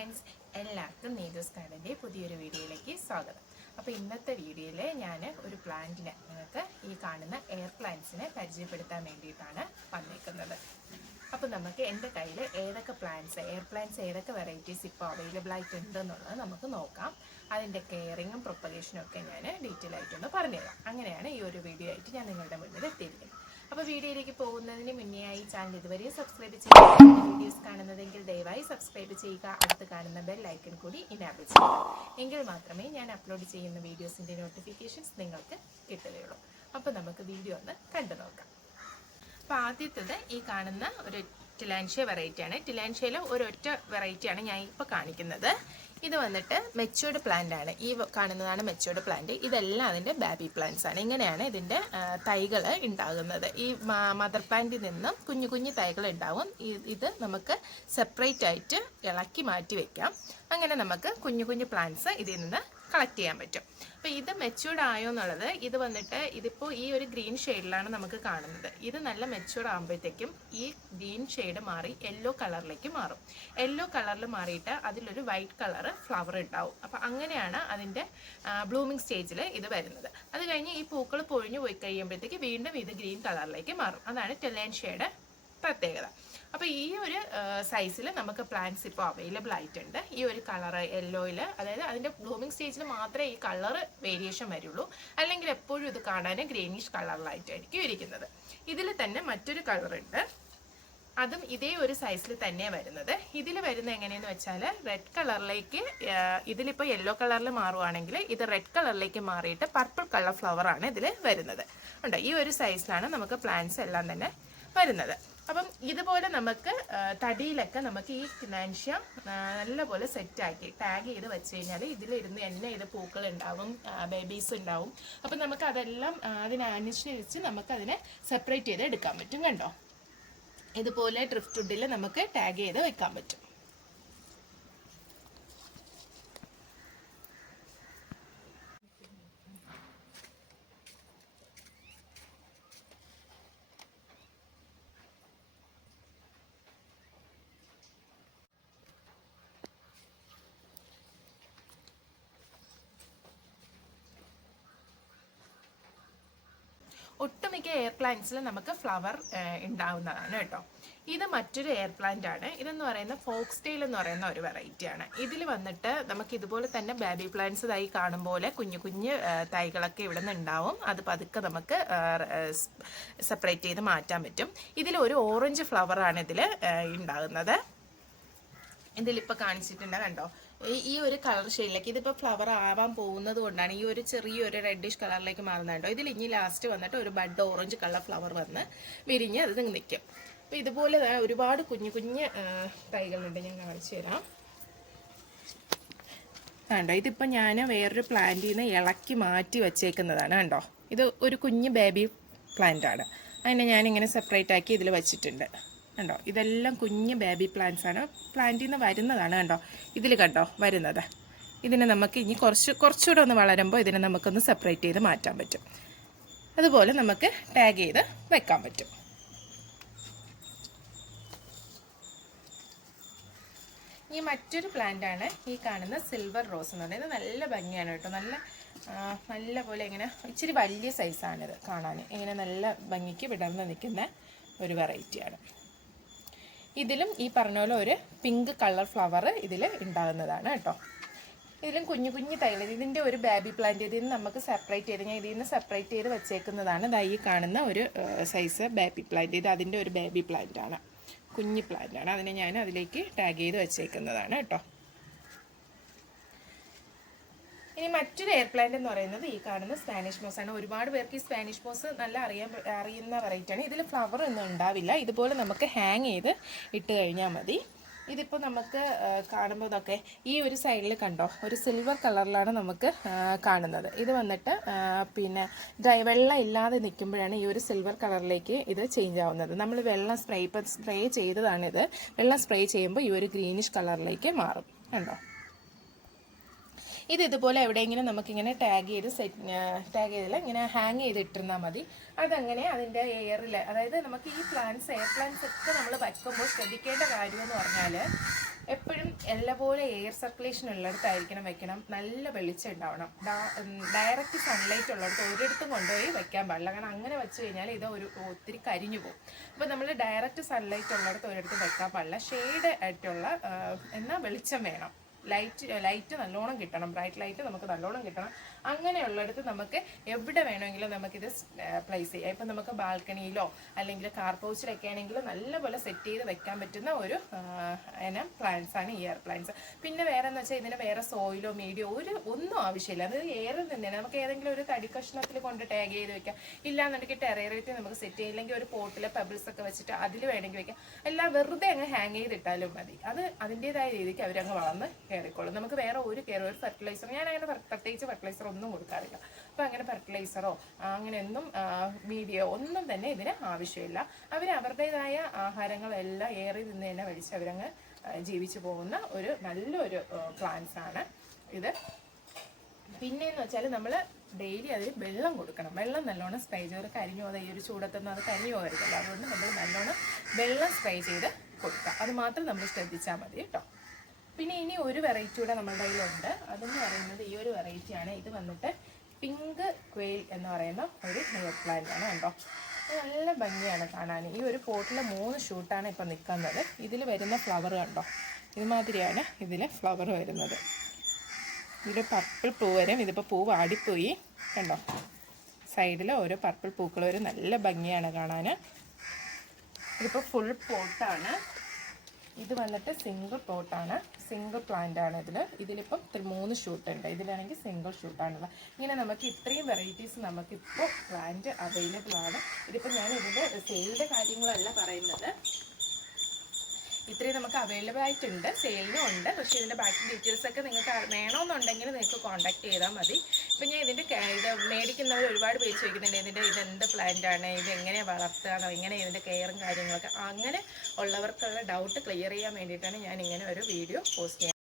Friends, എല്ലാവർക്കും നീതൂസ് ഗാർഡൻ്റെ പുതിയൊരു വീഡിയോയിലേക്ക് സ്വാഗതം. അപ്പോൾ ഇന്നത്തെ വീഡിയോയിൽ ഞാൻ ഒരു പ്ലാന്റിനെ നിങ്ങൾക്ക് ഈ കാണുന്ന എയർ പ്ലാന്റ്സിനെ പരിചയപ്പെടുത്താൻ വേണ്ടിയിട്ടാണ് വന്നിരിക്കുന്നത്. അപ്പോൾ നമുക്ക് എൻ്റെ കയ്യിൽ ഏതൊക്കെ പ്ലാന്റ്സ്, എയർ പ്ലാന്റ്സ് ഏതൊക്കെ വെറൈറ്റീസ് ഇപ്പോൾ അവൈലബിൾ ആയിട്ടുണ്ടെന്നുള്ളത് നമുക്ക് നോക്കാം. അതിൻ്റെ കെയറിങ്ങും പ്രൊപ്പഗേഷനും ഒക്കെ ഞാൻ ഡീറ്റെയിൽ ആയിട്ടൊന്ന് പറഞ്ഞുതരാം. അങ്ങനെയാണ് ഈ ഒരു വീഡിയോ ആയിട്ട് ഞാൻ നിങ്ങളുടെ മുന്നിൽ എത്തിയിരിക്കുന്നത്. അപ്പോൾ വീഡിയോയിലേക്ക് പോകുന്നതിന് മുന്നേ ഈ ചാനൽ ഇതുവരെ സബ്സ്ക്രൈബ് ചെയ്യുക, വീഡിയോസ് കാണുന്നതെങ്കിൽ ദയവായി സബ്സ്ക്രൈബ് ചെയ്യുക. അടുത്ത് കാണുന്ന ബെൽ ഐക്കൺ കൂടി ഇനാബിൾ ചെയ്യുക. എങ്കിൽ മാത്രമേ ഞാൻ അപ്ലോഡ് ചെയ്യുന്ന വീഡിയോസിൻ്റെ നോട്ടിഫിക്കേഷൻസ് നിങ്ങൾക്ക് കിട്ടുകയുള്ളൂ. അപ്പോൾ നമുക്ക് വീഡിയോ ഒന്ന് കണ്ടു നോക്കാം. അപ്പോൾ ആദ്യത്തേത് ഈ കാണുന്ന ഒരു ടിലാൻഷ്യ വെറൈറ്റിയാണ്. ടിലാൻഷ്യയിൽ ഒരൊറ്റ വെറൈറ്റിയാണ് ഞാൻ ഇപ്പോൾ കാണിക്കുന്നത്. ഇത് വന്നിട്ട് മെച്യൂർഡ് പ്ലാന്റ് ആണ്. ഈ കാണുന്നതാണ് മെച്യൂർഡ് പ്ലാന്റ്. ഇതെല്ലാം അതിൻ്റെ ബേബി പ്ലാന്റ്സ് ആണ്. ഇങ്ങനെയാണ് ഇതിൻ്റെ തൈകൾ ഉണ്ടാകുന്നത്. ഈ മദർ പ്ലാന്റിൽ നിന്നും കുഞ്ഞു കുഞ്ഞു തൈകൾ ഉണ്ടാവും. ഇത് നമുക്ക് സെപ്പറേറ്റ് ആയിട്ട് ഇളക്കി മാറ്റി വെക്കാം. അങ്ങനെ നമുക്ക് കുഞ്ഞു കുഞ്ഞു പ്ലാന്റ്സ് ഇതിൽ നിന്ന് കളക്ട് ചെയ്യാൻ പറ്റും. അപ്പോൾ ഇത് മെച്യൂർഡ് ആയോ എന്നുള്ളത്, ഇത് വന്നിട്ട് ഇതിപ്പോൾ ഈ ഒരു ഗ്രീൻ ഷെയ്ഡിലാണ് നമുക്ക് കാണുന്നത്. ഇത് നല്ല മെച്യൂർഡ് ആകുമ്പോഴത്തേക്കും ഈ ഗ്രീൻ ഷെയ്ഡ് മാറി യെല്ലോ കളറിലേക്ക് മാറും. യെല്ലോ കളറിൽ മാറിയിട്ട് അതിലൊരു വൈറ്റ് കളർ ഫ്ലവർ ഉണ്ടാവും. അപ്പോൾ അങ്ങനെയാണ് അതിൻ്റെ ബ്ലൂമിങ് സ്റ്റേജിൽ ഇത് വരുന്നത്. അത് കഴിഞ്ഞ് ഈ പൂക്കൾ പൊഴിഞ്ഞു പോയി കഴിയുമ്പോഴത്തേക്ക് വീണ്ടും ഇത് ഗ്രീൻ കളറിലേക്ക് മാറും. അതാണ് ടിലാൻഷ്യയുടെ പ്രത്യേകത. അപ്പോൾ ഈ ഒരു സൈസിൽ നമുക്ക് പ്ലാന്റ്സ് ഇപ്പോൾ അവൈലബിൾ ആയിട്ടുണ്ട്. ഈ ഒരു കളറ് യെല്ലോയിൽ, അതായത് അതിൻ്റെ ബ്ലൂമിങ് സ്റ്റേജിൽ മാത്രമേ ഈ കളർ വേരിയേഷൻ വരുള്ളൂ. അല്ലെങ്കിൽ എപ്പോഴും ഇത് കാണാൻ ഗ്രീനിഷ് കളറിലായിട്ടായിരിക്കും ഇരിക്കുന്നത്. ഇതിൽ തന്നെ മറ്റൊരു കളറുണ്ട്, അതും ഇതേ ഒരു സൈസിൽ തന്നെ വരുന്നത്. ഇതിൽ വരുന്നത് എങ്ങനെയെന്ന് വെച്ചാൽ റെഡ് കളറിലേക്ക്, ഇതിലിപ്പോൾ യെല്ലോ കളറിൽ മാറുവാണെങ്കിൽ ഇത് റെഡ് കളറിലേക്ക് മാറിയിട്ട് പർപ്പിൾ കളർ ഫ്ലവറാണ് ഇതിൽ വരുന്നത്. ഉണ്ട്, ഈ ഒരു സൈസിലാണ് നമുക്ക് പ്ലാന്റ്സ് എല്ലാം തന്നെ വരുന്നത്. അപ്പം ഇതുപോലെ നമുക്ക് തടിയിലൊക്കെ നമുക്ക് ഈ ടിലാൻഷ്യ നല്ലപോലെ സെറ്റാക്കി ടാഗ് ചെയ്ത് വെച്ച് കഴിഞ്ഞാൽ ഇതിലിരുന്ന് തന്നെ ഇത് പൂക്കൾ ഉണ്ടാവും, ബേബീസ് ഉണ്ടാവും. അപ്പം നമുക്ക് അതെല്ലാം അതിനനുസരിച്ച് നമുക്കതിനെ സെപ്പറേറ്റ് ചെയ്ത് എടുക്കാൻ പറ്റും. കണ്ടോ, ഇതുപോലെ ഡ്രിഫ്റ്റ് വുഡിൽ നമുക്ക് ടാഗ് ചെയ്ത് വെക്കാൻ പറ്റും. ഒട്ടുമിക്ക എയർ പ്ലാന്റ്സിൽ നമുക്ക് ഫ്ലവർ ഉണ്ടാവുന്നതാണ് കേട്ടോ. ഇത് മറ്റൊരു എയർ പ്ലാന്റ് ആണ്. ഇതെന്ന് പറയുന്ന ഫോക്സ് ടെയിൽ എന്ന് പറയുന്ന ഒരു വെറൈറ്റിയാണ്. ഇതിൽ വന്നിട്ട് നമുക്ക് ഇതുപോലെ തന്നെ ബേബി പ്ലാന്റ്സ് തൈ കാണും പോലെ കുഞ്ഞു കുഞ്ഞു തൈകളൊക്കെ ഇവിടെ നിന്ന് ഉണ്ടാവും. അത് പതുക്കെ നമുക്ക് സെപ്പറേറ്റ് ചെയ്ത് മാറ്റാൻ പറ്റും. ഇതിൽ ഒരു ഓറഞ്ച് ഫ്ലവറാണ് ഇതിൽ ഉണ്ടാകുന്നത്. ഇതിലിപ്പോൾ കാണിച്ചിട്ടുണ്ട്, കണ്ടോ, ഈ ഒരു കളർ ഷെയ്ഡിലേക്ക് ഇതിപ്പോൾ ഫ്ലവർ ആവാൻ പോകുന്നത് കൊണ്ടാണ് ഈ ഒരു ചെറിയൊരു റെഡിഷ് കളറിലേക്ക് മാറുന്നത്. കേട്ടോ, ഇതിൽ ഇനി ലാസ്റ്റ് വന്നിട്ട് ഒരു ബഡ് ഓറഞ്ച് കളർ ഫ്ലവർ വന്ന് വിരിഞ്ഞ് അത് നിൽക്കും. അപ്പോൾ ഇതുപോലെ ഒരുപാട് കുഞ്ഞു കുഞ്ഞ് തൈകളുണ്ട്, ഞാൻ കാണിച്ചു തരാം. കണ്ടോ, ഇതിപ്പോൾ ഞാൻ വേറൊരു പ്ലാന്റിൽ നിന്ന് ഇളക്കി മാറ്റി വെച്ചേക്കുന്നതാണ്. കണ്ടോ, ഇത് ഒരു കുഞ്ഞ് ബേബി പ്ലാന്റ് ആണ്. അതിനെ ഞാനിങ്ങനെ സെപ്പറേറ്റ് ആക്കി ഇതിൽ വെച്ചിട്ടുണ്ട്. കണ്ടോ, ഇതെല്ലാം കുഞ്ഞ് ബേബി പ്ലാന്റ്സ് ആണ്. പ്ലാന്റിൽ നിന്ന് വരുന്നതാണ്. കണ്ടോ, ഇതിൽ കണ്ടോ വരുന്നത്. ഇതിനെ നമുക്ക് ഇനി കുറച്ചുകൂടെ ഒന്ന് വളരുമ്പോൾ ഇതിനെ നമുക്കൊന്ന് സെപ്പറേറ്റ് ചെയ്ത് മാറ്റാൻ പറ്റും. അതുപോലെ നമുക്ക് ടാഗ് ചെയ്ത് വെക്കാൻ പറ്റും. ഈ മറ്റൊരു പ്ലാന്റ് ആണ് ഈ കാണുന്ന സിൽവർ റോസ് എന്ന് പറയുന്നത്. നല്ല ഭംഗിയാണ് കേട്ടോ, നല്ല പോലെ ഇങ്ങനെ ഇച്ചിരി വലിയ സൈസാണിത് കാണാൻ. ഇങ്ങനെ നല്ല ഭംഗിക്ക് വിടർന്ന് നിൽക്കുന്ന ഒരു വെറൈറ്റിയാണ്. ഇതിലും ഈ പറഞ്ഞ പോലെ ഒരു പിങ്ക് കളർ ഫ്ലവർ ഇതിൽ ഉണ്ടാകുന്നതാണ് കേട്ടോ. ഇതിലും കുഞ്ഞു കുഞ്ഞു തൈകൾ, ഇതിൻ്റെ ഒരു ബേബി പ്ലാന്റ് ഇതിൽ നിന്ന് നമുക്ക് സെപ്പറേറ്റ് ചെയ്ത്, ഞാൻ ഇതിൽ നിന്ന് സെപ്പറേറ്റ് ചെയ്ത് വെച്ചേക്കുന്നതാണ്. ഈ കാണുന്ന ഒരു സൈസ് ബേബി പ്ലാന്റ്. ഇത് അതിൻ്റെ ഒരു ബേബി പ്ലാന്റ് ആണ്, കുഞ്ഞു പ്ലാന്റ് ആണ്. അതിനെ ഞാൻ അതിലേക്ക് ടാഗ് ചെയ്ത് വെച്ചേക്കുന്നതാണ് കേട്ടോ. ഇനി മറ്റൊരു എയർ പ്ലാന്റ് എന്ന് പറയുന്നത് ഈ കാണുന്ന സ്പാനിഷ് മോസ് ആണ്. ഒരുപാട് പേർക്ക് ഈ സ്പാനിഷ് മോസ് നല്ല അറിയുന്ന വെറൈറ്റി ആണ്. ഇതിൽ ഫ്ലവർ ഒന്നും ഉണ്ടാവില്ല. ഇതുപോലെ നമുക്ക് ഹാങ് ചെയ്ത് ഇട്ട് കഴിഞ്ഞാൽ മതി. ഇതിപ്പോൾ നമുക്ക് കാണുമ്പോൾ ഇതൊക്കെ ഈ ഒരു സൈഡിൽ കണ്ടോ, ഒരു സിൽവർ കളറിലാണ് നമുക്ക് കാണുന്നത്. ഇത് വന്നിട്ട് പിന്നെ വെള്ളം ഇല്ലാതെ നിൽക്കുമ്പോഴാണ് ഈ ഒരു സിൽവർ കളറിലേക്ക് ഇത് ചേഞ്ച് ആവുന്നത്. നമ്മൾ വെള്ളം സ്പ്രേ ചെയ്തതാണിത്. വെള്ളം സ്പ്രേ ചെയ്യുമ്പോൾ ഈ ഒരു ഗ്രീനിഷ് കളറിലേക്ക് മാറും. കണ്ടോ, ഇത് ഇതുപോലെ എവിടെയെങ്കിലും നമുക്കിങ്ങനെ ടാഗ് ചെയ്തില്ല, ഇങ്ങനെ ഹാങ് ചെയ്തിട്ടിരുന്നാൽ മതി. അതങ്ങനെ അതിൻ്റെ എയറിൽ, അതായത് നമുക്ക് ഈ എയർ പ്ലാന്റ്സ് ഒക്കെ നമ്മൾ വയ്ക്കുമ്പോൾ ശ്രദ്ധിക്കേണ്ട കാര്യമെന്ന് പറഞ്ഞാൽ എപ്പോഴും എല്ലാ പോലെ എയർ സർക്കുലേഷൻ ഉള്ളിടത്തായിരിക്കണം വെക്കണം. നല്ല വെളിച്ചം ഉണ്ടാവണം. ഡയറക്റ്റ് സൺലൈറ്റ് ഉള്ളിടത്ത് ഒരിടത്തും കൊണ്ടുപോയി വെക്കാൻ പാടില്ല. കാരണം അങ്ങനെ വെച്ച് കഴിഞ്ഞാൽ ഇത് ഒത്തിരി കരിഞ്ഞു പോകും. അപ്പോൾ നമ്മൾ ഡയറക്റ്റ് സൺലൈറ്റ് ഉള്ളിടത്ത് ഒരിടത്തും വെക്കാൻ പാടില്ല. ഷെയ്ഡ് ആയിട്ടുള്ള എന്നാൽ വെളിച്ചം വേണം. ലൈറ്റ് നല്ലോണം കിട്ടണം. ബ്രൈറ്റ് ലൈറ്റ് നമുക്ക് നല്ലോണം കിട്ടണം. അങ്ങനെയുള്ളിടത്ത് നമുക്ക് എവിടെ വേണമെങ്കിലും നമുക്കിത് പ്ലേസ് ചെയ്യാം. ഇപ്പം നമുക്ക് ബാൽക്കണിയിലോ അല്ലെങ്കിൽ കാർ പോച്ചിലൊക്കെ ആണെങ്കിൽ നല്ലപോലെ സെറ്റ് ചെയ്ത് വെക്കാൻ പറ്റുന്ന ഒരു പ്ലാന്റ്സ് ആണ് ഈ എയർ പ്ലാന്റ്സ്. പിന്നെ വേറെ എന്ന് വെച്ചാൽ ഇതിന് വേറെ സോയിലോ മീഡിയോ ഒന്നും ആവശ്യമില്ല. അത് എയറിൽ നിന്ന് തന്നെ നമുക്ക് ഏതെങ്കിലും ഒരു തടി കഷ്ണത്തിൽ കൊണ്ട് ടാഗ് ചെയ്ത് വെക്കാം. ഇല്ലാന്നുണ്ടെങ്കിൽ ടെറേറിയത്തിൽ നമുക്ക് സെറ്റ് ചെയ്യാം. ഇല്ലെങ്കിൽ ഒരു പോട്ടിൽ പെബിൾസ് ഒക്കെ വെച്ചിട്ട് അതിൽ വേണമെങ്കിൽ വെക്കാം. എല്ലാം വെറുതെ അങ്ങ് ഹാങ് ചെയ്തിട്ടാലും മതി. അത് അതിൻ്റെതായ രീതിക്ക് അവരങ്ങ് വളർന്ന് കയറിക്കോളും. നമുക്ക് വേറെ ഒരു ഫെർട്ടിലൈസർ, ഞാൻ അങ്ങനെ പ്രത്യേകിച്ച് ഫെർട്ടിലൈസർ ഒന്നും കൊടുക്കാറില്ല. അപ്പോൾ അങ്ങനെ ഫെർട്ടിലൈസറോ അങ്ങനെയൊന്നും മീഡിയോ ഒന്നും തന്നെ ഇതിന് ആവശ്യമില്ല. അവർ അവരുടേതായ ആഹാരങ്ങളെല്ലാം ഏറി നിന്ന് തന്നെ കഴിച്ച് അവരങ്ങ് ജീവിച്ചു പോകുന്ന ഒരു നല്ലൊരു പ്ലാന്റ്സ് ആണ് ഇത്. പിന്നെയെന്ന് വെച്ചാൽ നമ്മൾ ഡെയിലി അതിൽ വെള്ളം കൊടുക്കണം. വെള്ളം നല്ലോണം സ്പ്രേ ചെയ്ത് കരിഞ്ഞു പോകുന്ന ഈ ഒരു ചൂടത്തൊന്നും അത് കരിഞ്ഞു പോകരുതല്ലോ. അതുകൊണ്ട് നമ്മൾ നല്ലോണം വെള്ളം സ്പ്രേ ചെയ്ത് കൊടുക്കുക. അത് മാത്രം നമ്മൾ ശ്രദ്ധിച്ചാൽ മതി കേട്ടോ. പിന്നെ ഇനി ഒരു വെറൈറ്റി കൂടെ നമ്മളുടെ കയ്യിലുണ്ട്. അതെന്ന് പറയുന്നത് ഈ ഒരു വെറൈറ്റിയാണ്. ഇത് വന്നിട്ട് പിങ്ക് ക്വെയിൽ എന്ന് പറയുന്ന ഒരു ഹെയർ പ്ലാന്റ് ആണ്. കണ്ടോ, നല്ല ഭംഗിയാണ് കാണാൻ. ഈ ഒരു പോട്ടിൽ 3 ഷൂട്ടാണ് ഇപ്പം നിൽക്കുന്നത്. ഇതിൽ വരുന്ന ഫ്ലവർ കണ്ടോ, ഇതുമാതിരിയാണ് ഇതിൽ ഫ്ലവർ വരുന്നത്. ഇതിൽ പർപ്പിൾ പൂ വരും. ഇതിപ്പോൾ പൂ വാടിപ്പോയി കണ്ടോ. സൈഡിൽ ഓരോ പർപ്പിൾ പൂക്കൾ വരും. നല്ല ഭംഗിയാണ് കാണാൻ. ഇതിപ്പോൾ ഫുൾ പോട്ടാണ്. ഇത് വന്നിട്ട് സിംഗിൾ പോട്ടാണ്, സിംഗിൾ പ്ലാന്റ് ആണ്. ഇതിലിപ്പം 3 ഷൂട്ട് ഉണ്ട്. ഇതിലാണെങ്കിൽ സിംഗിൾ ഷൂട്ടാണുള്ളത്. ഇങ്ങനെ നമുക്ക് ഇത്രയും വെറൈറ്റീസ് നമുക്കിപ്പോൾ പ്ലാന്റ് അവൈലബിൾ ആണ്. ഇതിപ്പോൾ ഞാൻ ഇതിൻ്റെ സെയിലിൻ്റെ കാര്യങ്ങളല്ല പറയുന്നത്. ഇത്രയും നമുക്ക് അവൈലബിൾ ആയിട്ടുണ്ട്, സെയിലിനും ഉണ്ട്. പക്ഷേ ഇതിൻ്റെ ബാക്കി ഡീറ്റെയിൽസൊക്കെ നിങ്ങൾക്ക് വേണമെന്നുണ്ടെങ്കിൽ നിങ്ങൾക്ക് കോൺടാക്ട് ചെയ്താൽ മതി. ഇപ്പം ഞാൻ ഇത് മേടിക്കുന്നവർ ഒരുപാട് പേര് ചോദിക്കുന്നുണ്ട്, ഇതെന്ത് പ്ലാന്റാണ്, ഇത് എങ്ങനെ വളർത്തുകയാണോ, എങ്ങനെ ഇതിൻ്റെ കെയറും കാര്യങ്ങളൊക്കെ. അങ്ങനെ ഉള്ളവർക്കുള്ള ഡൗട്ട് ക്ലിയർ ചെയ്യാൻ വേണ്ടിയിട്ടാണ് ഞാൻ ഇങ്ങനെ ഒരു വീഡിയോ പോസ്റ്റ് ചെയ്യുന്നത്.